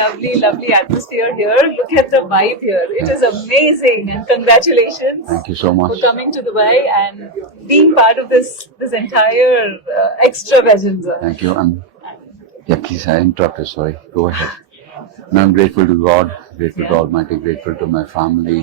lovely, lovely atmosphere here. Look at the vibe here. It is amazing, and congratulations. Thank you so much. For coming to Dubai and being part of this entire extravaganza. Thank you. Yeah, please, I interrupted. Sorry. Go ahead. No, I'm grateful to God, grateful to Almighty, grateful to my family,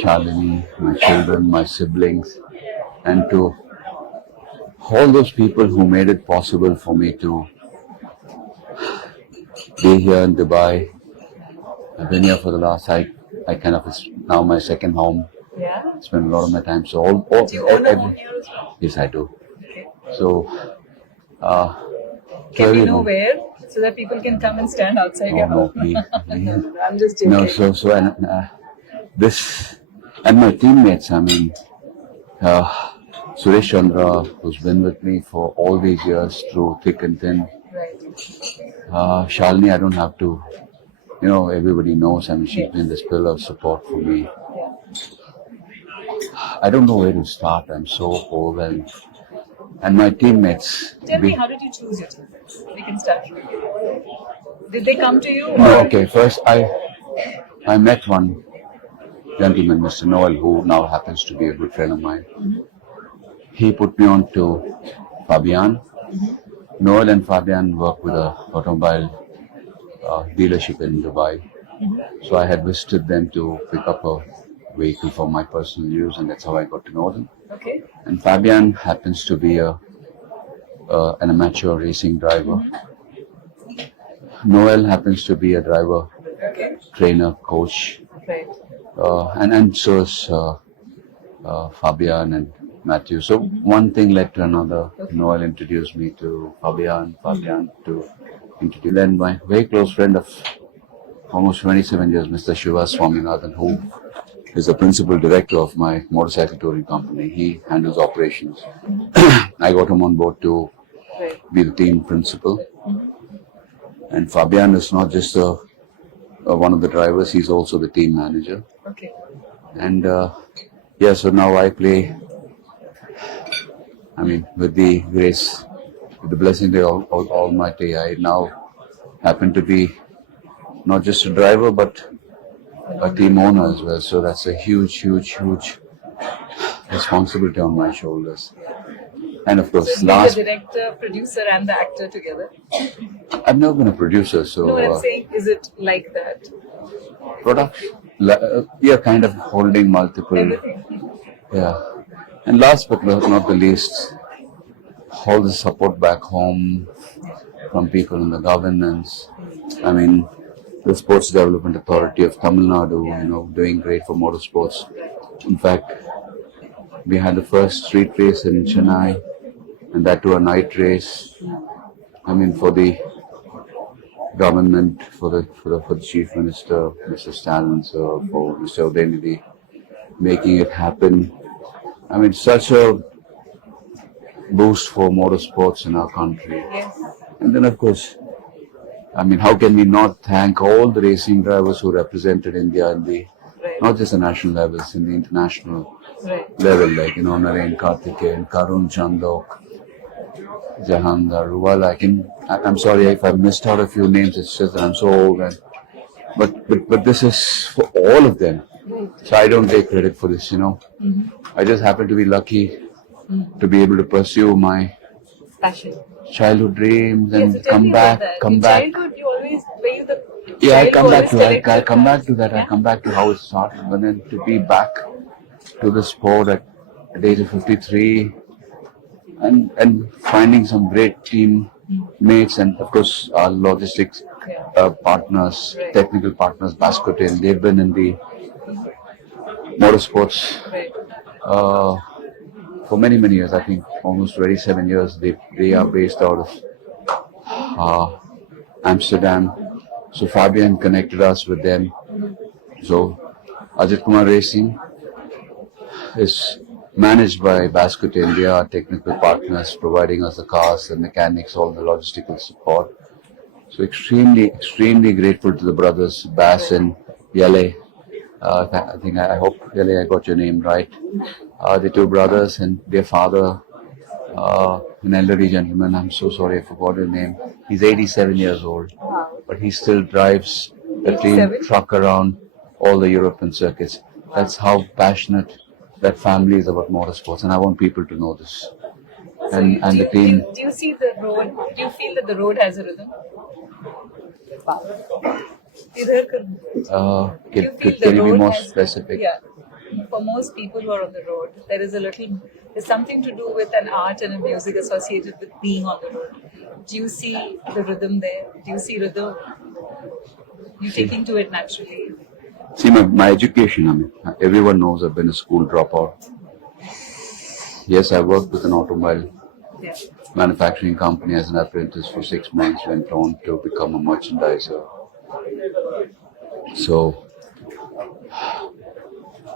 Shalini, my children, my siblings, and to all those people who made it possible for me to be here in Dubai. I've been here for the last, I kind of, it's now my second home. Yeah. Spend a lot of my time. So Do you own a home here as well? Yes, I do. Okay. So, Can we know where? So that people can come and stand outside your home. Please. I'm just joking. No, so and this and my teammates. I mean, Suresh Chandra, who's been with me for all these years through thick and thin. Right. Shalini, I don't have to. Everybody knows. I mean, she's been this pillar of support for me. Yeah. I don't know where to start. I'm so overwhelmed. And my teammates. Tell me, how did you choose your teammates? We can start. Did they come to you? No, okay. First, I met one gentleman, Mr. Noel, who now happens to be a good friend of mine. Mm-hmm. He put me on to Fabian. Mm-hmm. Noel and Fabian work with a automobile dealership in Dubai. Mm-hmm. So I had visited them to pick up a vehicle for my personal use, and that's how I got to know them. Okay. And Fabian happens to be an amateur racing driver. Mm-hmm. Noel happens to be a driver, trainer, coach. Right. And so is Fabian and Matthew. So one thing led to another. Noel introduced me to Fabian to introduce. Then my very close friend of almost 27 years, Mr. Shiva Swaminathan, who is the principal director of my motorcycle touring company. He handles operations. I got him on board to be the team principal. And Fabian is not just one of the drivers, he's also the team manager. Okay. And so now I play, with the grace, with the blessing of Almighty, I now happen to be not just a driver, but a team owner as well. So that's a huge responsibility on my shoulders. And of course, so the director, producer, and the actor together. I've never been a producer, so. No, I'm saying, is it like that? Production, kind of holding multiple. Everything. Yeah, and last but not the least, all the support back home from people in the governance. I mean, the Sports Development Authority of Tamil Nadu, doing great for motorsports. In fact, we had the first street race in Chennai, and that too a night race. For the government, for the Chief Minister, Mr. Stalin, so for Mr. Udayanidhi, making it happen. Such a boost for motorsports in our country. Yes. And then, of course, how can we not thank all the racing drivers who represented India in the, not just the national levels, in the international level, like, Naren Karthikeyan, Karun Chandok, Jahangir, Ruwala. I'm sorry if I missed out a few names, it's just that I'm so old. But this is for all of them. So I don't take credit for this, Mm-hmm. I just happen to be lucky to be able to pursue my passion, childhood dreams, and so come back. Childhood, you always were the. I come back to that. I come back to that. I come back to how it started, and then to be back to the sport at the age of 53, and finding some great team mates, and of course our logistics partners, technical partners, Bascotin. They've been in the motorsports for many years. I think almost 27 years. They are based out of Amsterdam. So Fabian connected us with them. So Ajit Kumar Racing is managed by Basket India, our technical partners, providing us the cars, the mechanics, all the logistical support. So extremely grateful to the brothers Bas and Yele. I hope Yele, I got your name right. The two brothers and their father, an elderly gentleman. I'm so sorry I forgot his name. He's 87 years old, but he still drives the team 87? truck around all the European circuits. That's how passionate that family is about motorsports, and I want people to know this. So And the team. do you see the road? Do you feel that the road has a rhythm? इधर do you feel Can the you be road more has, specific? yeah, for most people who are on the road, there's something to do with an art and a music associated with being on the road. Do you see the rhythm there? Do you see rhythm? You taking to it naturally? See, my education, I mean, everyone knows I've been a school dropout. Yes, I worked with an automobile Yeah. manufacturing company as an apprentice for 6 months, went on to become a merchandiser. So,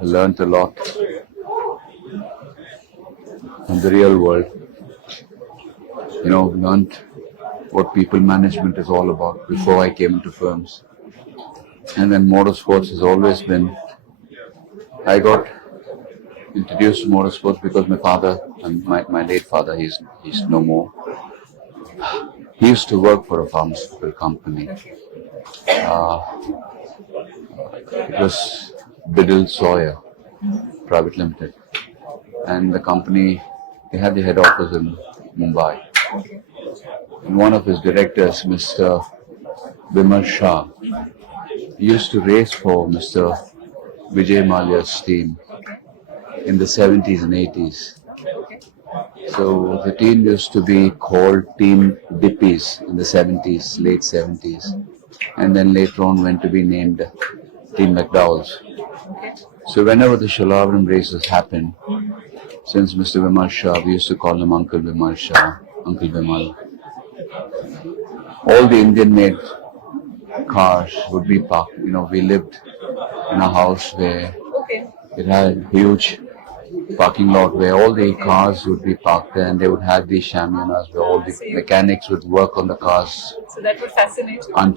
I learned a lot in the real world. Learned what people management is all about before I came into firms. And then motorsports has always been, I got introduced to motorsports because my father, and my late father, he's no more. He used to work for a pharmaceutical company. It was Biddle Sawyer Private Limited. And the company, they had the head office in Mumbai. And one of his directors, Mr. Vimal Shah, used to race for Mr. Vijay Mallya's team in the 70s and 80s. So the team used to be called Team Dippies in the 70s, late 70s. And then later on went to be named Team McDowell's. So whenever the Shalavaram races happened, since Mr. Vimal Shah, we used to call him Uncle Vimal Shah, Uncle Vimal. All the Indian-made cars would be parked. We lived in a house where it had huge parking lot where all the cars would be parked there, and they would have these shamionas where all the mechanics would work on the cars. So that would fascinate you. And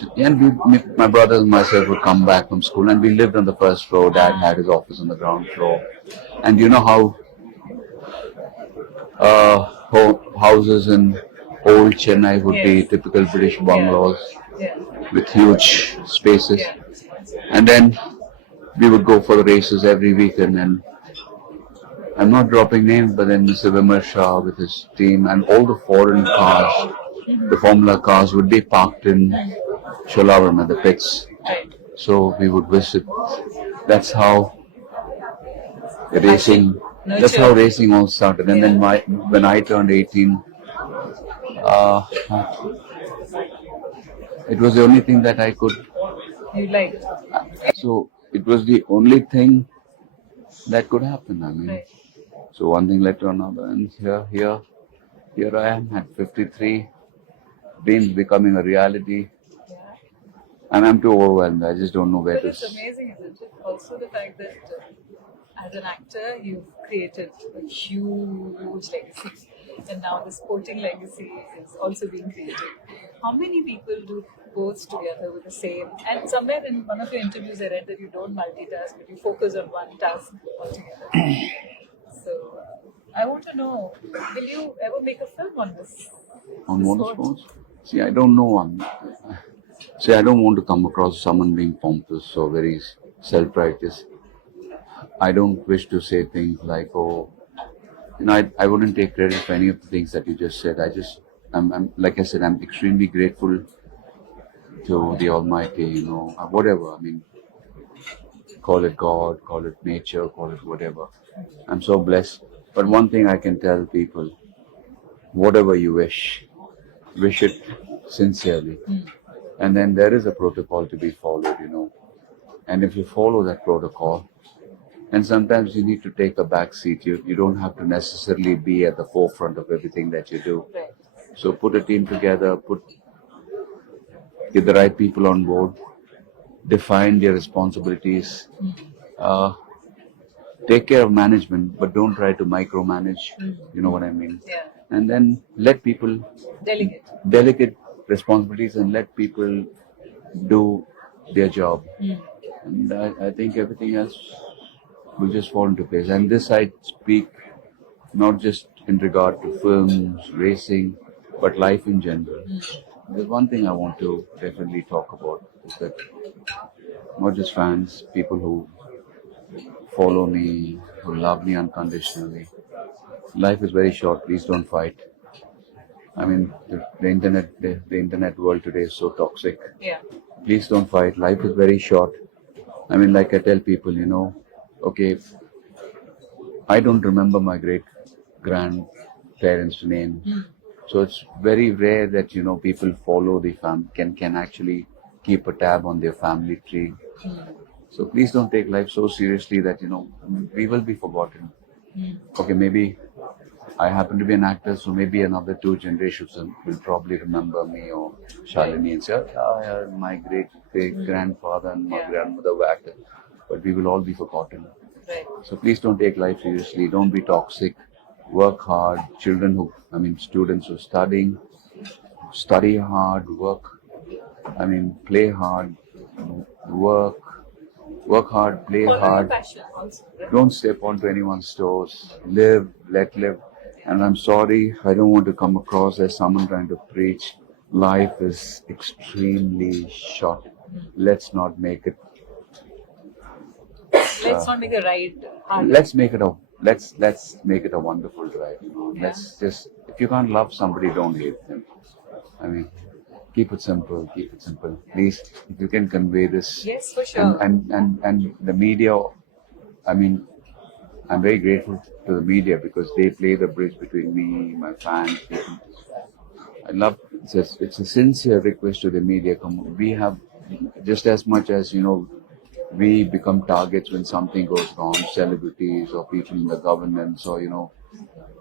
my brothers and myself would come back from school, and we lived on the first floor. Dad had his office on the ground floor. And you know how houses in old Chennai would be typical British bungalows with huge spaces. And then we would go for the races every weekend, and I'm not dropping names, but then Mr. Vimal Shah with his team and all the foreign cars, the Formula cars would be parked in Sholavaram at the pits. So we would visit. That's how racing all started. And then when I turned 18, it was the only thing that I could. You liked. So it was the only thing that could happen. I mean, so one thing led to another, and here I am at 53, dreams becoming a reality, and I'm too overwhelmed. I just don't know where But to. it's amazing, isn't it? Also the fact that as an actor, you've created a huge legacy, and now the sporting legacy is also being created. How many people do both together with the same? And somewhere in one of your interviews, I read that you don't multitask, but you focus on one task altogether. So I want to know, will you ever make a film on this? On this motorsports? See, I don't know. I don't want to come across someone being pompous or very self-righteous. I don't wish to say things like, I wouldn't take credit for any of the things that you just said. I'm like I said, I'm extremely grateful to the Almighty, whatever. I mean, call it God, call it nature, call it whatever. I'm so blessed. But one thing I can tell people, whatever you wish it sincerely. And then there is a protocol to be followed, And if you follow that protocol, and sometimes you need to take a back seat. You don't have to necessarily be at the forefront of everything that you do. Right. So put a team together, get the right people on board, define their responsibilities, take care of management, but don't try to micromanage. You know what I mean? Yeah. And then let people delegate responsibilities and let people do their job. And I think everything else will just fall into place. And this I speak not just in regard to films, racing, but life in general. there's one thing I want to definitely talk about is that not just fans, people who follow me, who love me unconditionally. Life is very short. Please don't fight. I mean, the internet world today is so toxic. Yeah. Please don't fight. Life is very short. I mean, like I tell people, okay, I don't remember my great grandparents' name. So it's very rare that people follow the can actually keep a tab on their family tree. So please don't take life so seriously that we will be forgotten. Okay, maybe I happen to be an actor, so maybe another 2 generations will probably remember me or Shalini and say, "Oh, yeah, my great grandfather and my Yeah. grandmother were actors," but we will all be forgotten. Right. So please don't take life seriously. Don't be toxic. Work hard. Students who are studying, study hard, play hard, work, work hard, play Follow your hard. passion also. Right? Don't step onto anyone's toes. Live, let live. And I'm sorry, I don't want to come across as someone trying to preach. Life is extremely short. Let's not make it. Let's not make a ride hard. Let's make it a wonderful drive. Yeah. Let's just, if you can't love somebody, don't hate them. I mean, keep it simple. Keep it simple, please. If you can convey this. Yes, for sure. And the media. I mean, I'm very grateful to the media because they play the bridge between me, my fans, people. I love. It's a sincere request to the media. We have just as much as we become targets when something goes wrong. Celebrities or people in the governance, or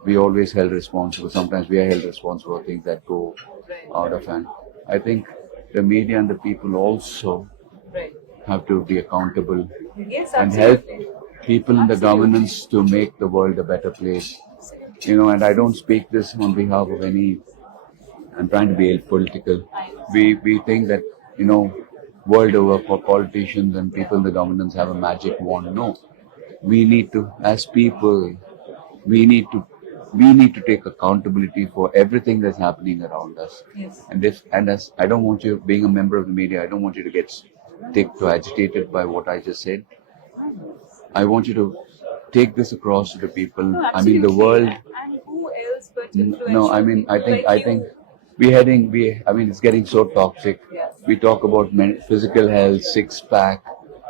we always held responsible. Sometimes we are held responsible for things that go Right. out of hand. I think the media and the people also Right. have to be accountable Yes, and help absolutely. people in the Absolutely. governance to make the world a better place. And I don't speak this on behalf of any. I'm trying to be political. We think that world over for politicians and people in the governance have a magic wand. No, we need to, as people, we need to take accountability for everything that's happening around us. Yes. As I don't want you, being a member of the media, I don't want you to get too agitated by what I just said. I want you to take this across to the people. No, I mean, the absolutely. world. And who else but influential No, I mean, I people think, like I you? think it's getting so toxic. Yeah. We talk about physical health, six pack,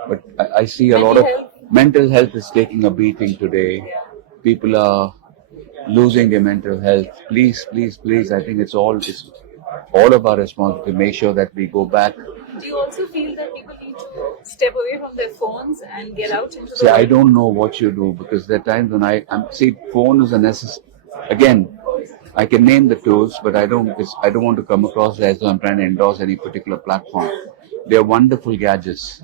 but I see a lot of Mental health. mental health is taking a beating today. Yeah. People are losing their mental health. Please, please, please. I think it's all of our responsibility to make sure that we go back. Do you also feel that people need to step away from their phones and get out into See, the I world? don't know what you do because there are times when phone is a necessary. Again, I can name the tools, but I don't want to come across as though I'm trying to endorse any particular platform. They're wonderful gadgets.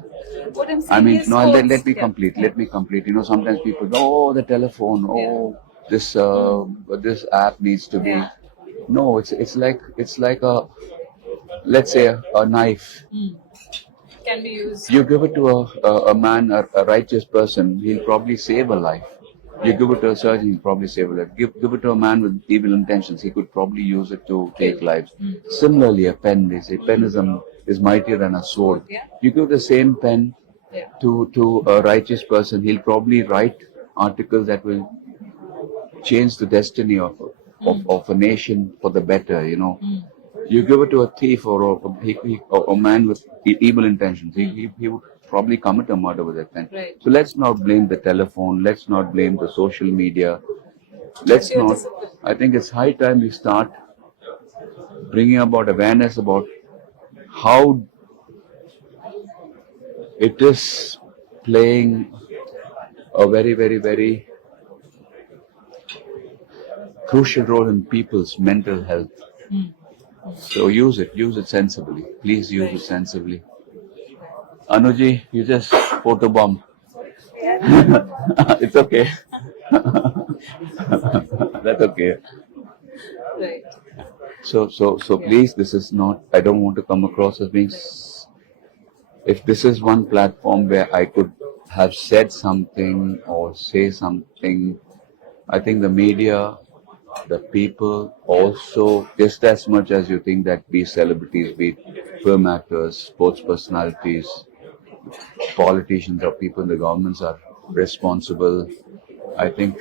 What I'm I saying mean, is no, phones. let me Yeah. complete. Let me complete. Sometimes people go, "Oh, the telephone. Oh, this app needs to be." Yeah. No, it's like a, let's say a knife. Can be used. You give it to a man, a righteous person, he'll probably save a life. You give it to a surgeon, he'll probably save a life. Give it to a man with evil intentions, he could probably use it to take lives. Similarly, a pen, they say, pen is mightier than a sword. Yeah. You give the same pen Yeah. to a righteous person, he'll probably write articles that will change the destiny of a nation for the better. You give it to a thief or a man with evil intentions, he would probably commit a murder with that pen. Right. So let's not blame the telephone. Let's not blame the social media. Let's your not. discipline. I think it's high time we start bringing about awareness about how it is playing a very, very, very crucial role in people's mental health. So use it sensibly. Please use it sensibly. Anuji, you just photobomb. It's okay. That's okay. Right. So please, this is not, I don't want to come across as being, if this is one platform where I could have said something or say something, I think the media the people also, just as much as you think that be celebrities, be film actors, sports personalities, politicians or people in the governments are responsible. I think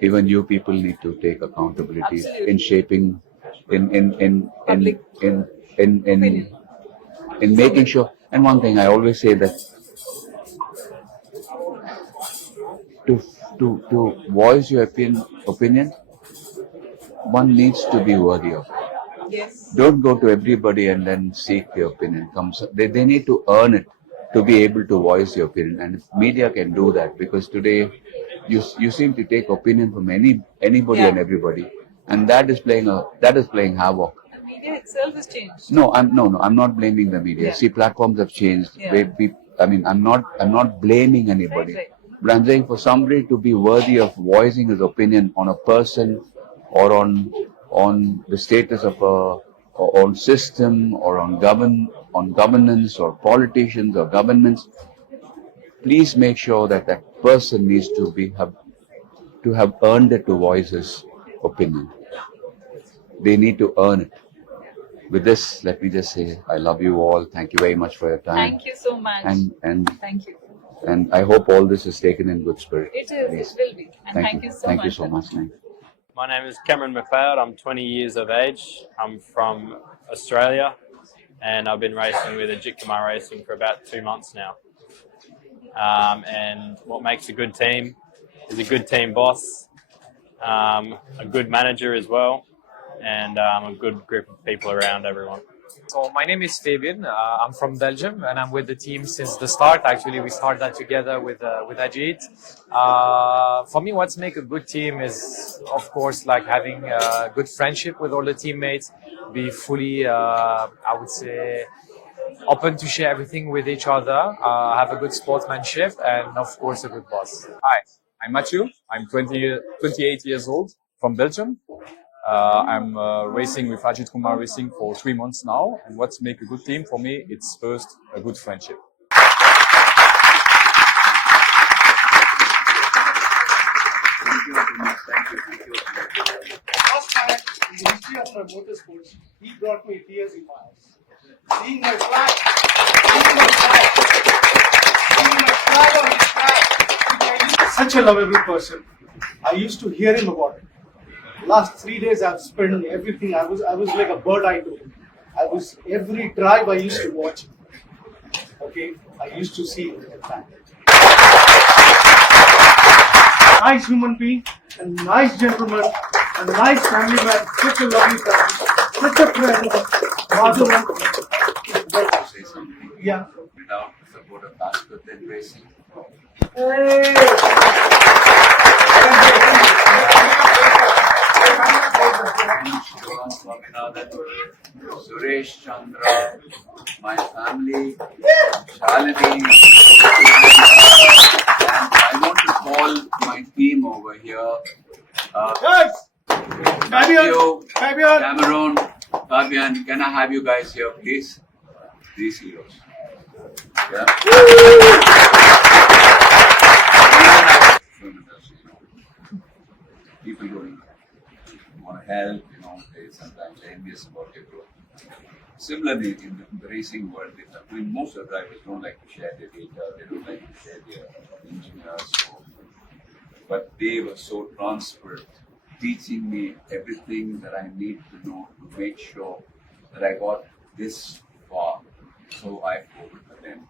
even you people need to take accountability Absolutely. in shaping, in Public opinion. in making sure. And one thing I always say that to to voice your opinion, one needs to be worthy of it. Yes. Don't go to everybody and then seek your opinion. They need to earn it to be able to voice your opinion. And if media can do that, because today you seem to take opinion from anybody Yeah. and everybody, and that is playing havoc. The media itself has changed. No, I'm not blaming the media. Yeah. See, platforms have changed. Yeah. I'm not blaming anybody. Right. But I'm saying for somebody to be worthy of voicing his opinion on a person or on the status of a or on system or on governance or politicians or governments, please make sure that that person needs to have earned it to voice his opinion. They need to earn it. With this, let me just say I love you all. Thank you very much for your time. Thank you so much. And Thank you. I hope all this is taken in good spirit. It is. Please. It will be. And thank you so Thank much. you so much. Thank you. My name is Cameron McLeod. I'm 20 years of age. I'm from Australia and I've been racing with Ajit Kumar Racing for about 2 months now. And what makes a good team is a good team boss, a good manager as well, and a good group of people around everyone. So my name is Fabian. I'm from Belgium and I'm with the team since the start. Actually, we started that together with Ajit. For me, what's make a good team is, of course, like having a good friendship with all the teammates, be fully, I would say, open to share everything with each other, have a good sportsmanship, and of course, a good boss. Hi, I'm Mathieu. I'm 28 years old from Belgium. I'm racing with Ajit Kumar Racing for 3 months now. And what's make a good team for me? It's first a good friendship. First time in the history of my motorsports, he brought me tears in my eyes. Seeing my flag on his flag. Such a lovable person. I used to hear him about it. Last 3 days I've spent everything. I was like a bird eye to him. Every drive I used to watch. Okay, I used to see him at that. Nice human being, a nice gentleman, a nice family man, such a lovely person, such a friend, Madhavan. Say something. Yeah. Without the support of Bhaskar then racing. Swaminathan, Suresh Chandra, my family, Shalini, and I want to call my team over here. Guys, Matthew, Fabian. Cameron, Fabian, can I have you guys here, please? These heroes. Yeah. Film industry, people don't want to help, they sometimes envious about your growth. Similarly, in the racing world, most of the drivers don't like to share their data, they don't like to share their engineers, but they were so transparent, teaching me everything that I need to know to make sure that I got this far. So I owe it to them.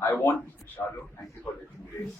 I want Shalu, thank you for letting me race.